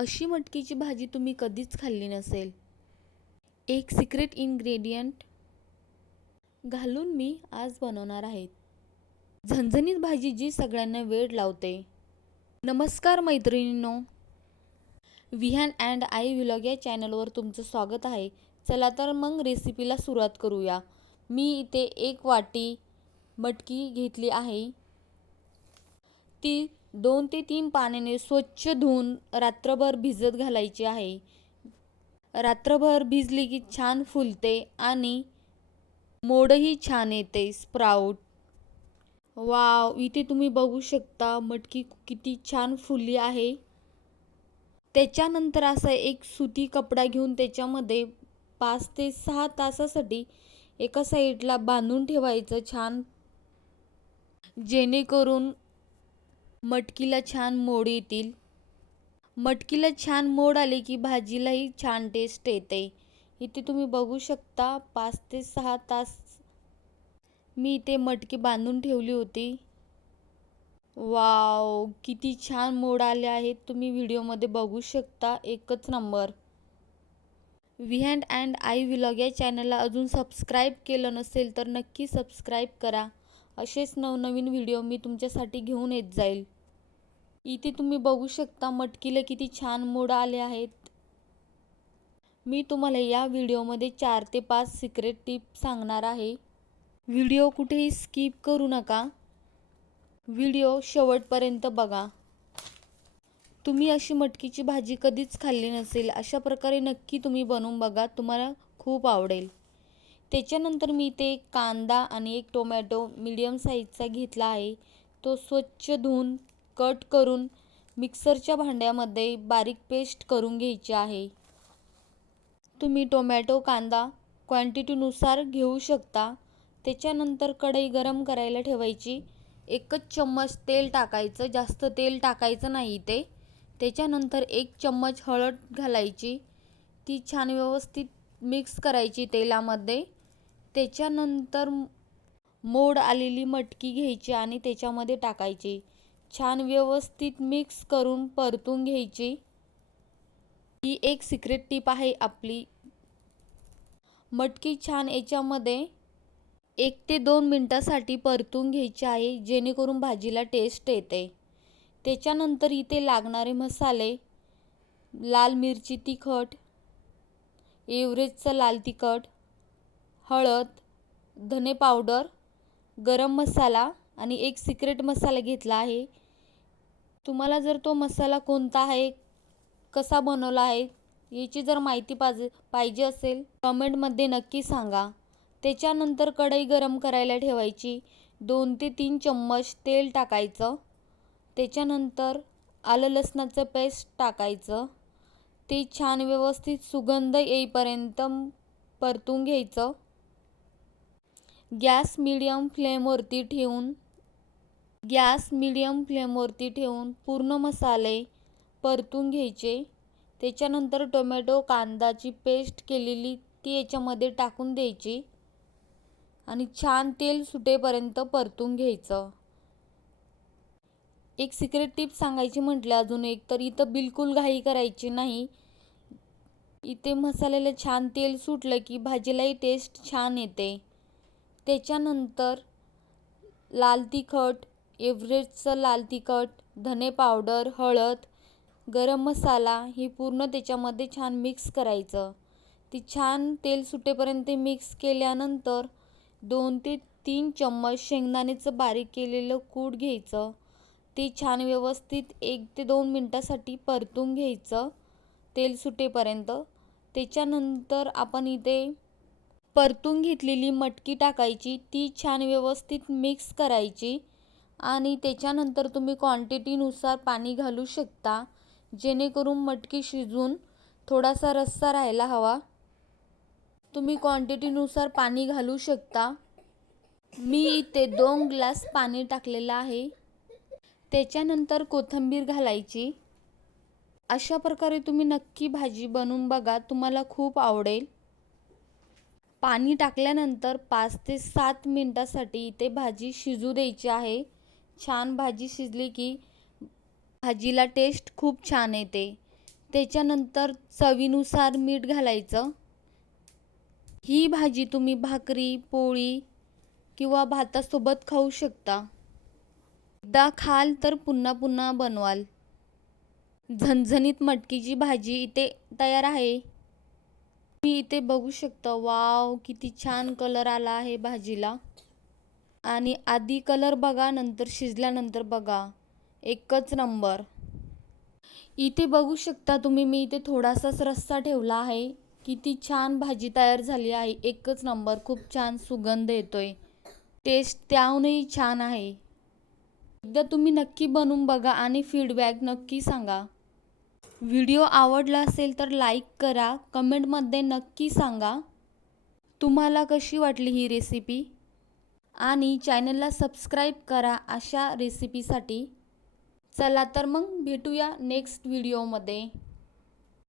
अशी मटकीची भाजी तुम्ही कधीच खाल्ली नसेल. एक सिक्रेट इन्ग्रेडियंट घालून मी आज बनवणार आहे. झणझणीत भाजी जी सगळ्यांना वेड लावते. नमस्कार मैत्रिणींनो, विहान अँड आई व्लॉग या चॅनलवर तुमचं स्वागत आहे. चला तर मग रेसिपीला सुरुवात करूया. मी इथे 1 वाटी मटकी घेतली आहे. ती 2 ते 3 पाण्याने स्वच्छ धुवून रात्रभर भिजत घालायची आहे. रात्रभर भिजली की छान फुलते आणि मोडही छान येते, स्प्राउट. वाव, इथे तुम्ही बघू शकता मटकी किती छान फुलली आहे. त्याच्यानंतर असा एक सुती कपडा घेऊन त्याच्यामध्ये 5 ते 6 तासासाठी एका साईडला बांधून ठेवायचं छान, जेणेकरून मटकीला छान मोड येतील. मटकीला छान मोड आले की भाजीलाही छान टेस्ट येते. इथे तुम्ही बघू शकता 5 ते 6 तास मी इथे मटकी बांधून ठेवली होती. वाव, किती छान मोड आले आहेत. तुम्ही व्हिडिओमध्ये बघू शकता, एकच नंबर. विहान अँड आई व्लॉग या चॅनलला अजून सबस्क्राईब केलं नसेल तर नक्की सबस्क्राईब करा. असेच नवनवीन व्हिडिओ मी तुमच्यासाठी घेऊन येत जाईल. इथे तुम्ही बघू शकता मटकीला किती छान मोड आले आहेत. मी तुम्हाला या व्हिडिओमध्ये 4 ते 5 सिक्रेट टिप्स सांगणार आहे. व्हिडिओ कुठेही स्किप करू नका. व्हिडिओ शेवटपर्यंत बघा. तुम्ही अशी मटकीची भाजी कधीच खाल्ली नसेल, अशा प्रकारे नक्की तुम्ही बनवून बघा, तुम्हाला खूप आवडेल. त्याच्यानंतर मी इथे कांदा आणि 1 टोमॅटो मीडियम साईजचा घेतला आहे. तो स्वच्छ धुवून कट करून मिक्सरच्या भांड्यामध्ये बारीक पेस्ट करून घ्यायची आहे. तुम्ही टोमॅटो कांदा क्वांटिटीनुसार घेऊ शकता. त्याच्यानंतर कढई गरम करायला ठेवायची. 1 चम्मच तेल टाकायचं, जास्त तेल टाकायचं नाही ते. त्याच्यानंतर 1 चम्मच हळद घालायची. ती छान व्यवस्थित मिक्स करायची तेलामध्ये. त्याच्यानंतर मोड आलेली मटकी घ्यायची आणि त्याच्यामध्ये टाकायची. छान व्यवस्थित मिक्स करून परतून घ्यायची. ही एक सिक्रेट टिप आहे आपली. मटकी छान याच्यामध्ये 1 ते 2 मिनिटासाठी परतून घ्यायची आहे, जेणेकरून भाजीला टेस्ट येते. त्याच्यानंतर इथे लागणारे मसाले: लाल मिरची तिखट, एव्हरेस्टचं लाल तिखट, हळद, धने पावडर, गरम मसाला आणि एक सिक्रेट मसाला घेतला आहे. तुम्हाला जर तो मसाला कोणता आहे, कसा बनवला आहे याची जर माहिती पाहिजे असेल कमेंटमध्ये नक्की सांगा. त्याच्यानंतर कढई गरम करायला ठेवायची. 2 ते 3 चम्मच तेल टाकायचं. त्याच्यानंतर आलं लसणाचं पेस्ट टाकायचं. ते छान व्यवस्थित सुगंध येईपर्यंत परतून घ्यायचं. गॅस मीडियम फ्लेमवरती ठेवून पूर्ण मसाले परतून घ्यायचे. त्याच्यानंतर टोमॅटो कांदाची पेस्ट केलेली ती याच्यामध्ये टाकून द्यायची आणि छान तेल सुटेपर्यंत परतून घ्यायचं. एक सिक्रेट टिप सांगायची म्हटलं अजून एक, तर इथं बिलकुल घाई करायची नाही. इथे मसाल्याला छान तेल सुटलं की भाजीलाही टेस्ट छान येते. त्याच्यानंतर लाल तिखट, एव्हरेस्टचं लाल तिखट, धने पावडर, हळद, गरम मसाला हे पूर्ण त्याच्यामध्ये छान मिक्स करायचं. ती छान तेल सुटेपर्यंत मिक्स केल्यानंतर 2 ते 3 चम्मच शेंगदाण्याचं बारीक केलेलं कूट घ्यायचं. ते छान व्यवस्थित 1 ते 2 मिनिटासाठी परतून घ्यायचं तेल सुटेपर्यंत. त्याच्यानंतर आपण इथे परतून घेतलेली मटकी टाकायची. ती छान व्यवस्थित मिक्स करायची आणि त्याच्यानंतर तुम्ही क्वांटिटीनुसार पाणी घालू शकता, जेणेकरून मटकी शिजून थोडासा रस्सा राहायला हवा. तुम्ही क्वांटिटीनुसार पाणी घालू शकता. मी इथे 2 ग्लास पाणी टाकलेलं आहे. त्याच्यानंतर कोथिंबीर घालायची. अशा प्रकारे तुम्ही नक्की भाजी बनवून बघा, तुम्हाला खूप आवडेल. पाणी टाकल्यानंतर 5 ते 7 मिनिटासाठी इथे भाजी शिजू द्यायची आहे. छान भाजी शिजली की भाजीला टेस्ट खूप छान येते. त्याच्यानंतर चवीनुसार मीठ घालायचं. ही भाजी तुम्ही भाकरी, पोळी किंवा भातासोबत खाऊ शकता. एकदा खाल तर पुन्हा पुन्हा बनवाल. झणझणीत मटकीची भाजी इथे तयार आहे. तुम्ही इथे बघू शकता, वाव किती छान कलर आला आहे भाजीला. आणि आधी कलर बघा, नंतर शिजल्यानंतर बघा, एकच नंबर. इथे बघू शकता तुम्ही, मी इथे थोडासाच रस्सा ठेवला आहे. किती छान भाजी तयार झाली आहे, एकच नंबर. खूप छान सुगंध येतोय, टेस्ट त्याहूनही छान आहे. एकदा तुम्ही नक्की बनवून बघा आणि फीडबॅक नक्की सांगा. व्हिडिओ आवडला असेल तर लाईक करा, कमेंटमध्ये नक्की सांगा तुम्हाला कशी वाटली ही रेसिपी. आणि चॅनलला सबस्क्राईब करा अशा रेसिपीसाठी. चला तर मग भेटूया नेक्स्ट व्हिडिओमध्ये.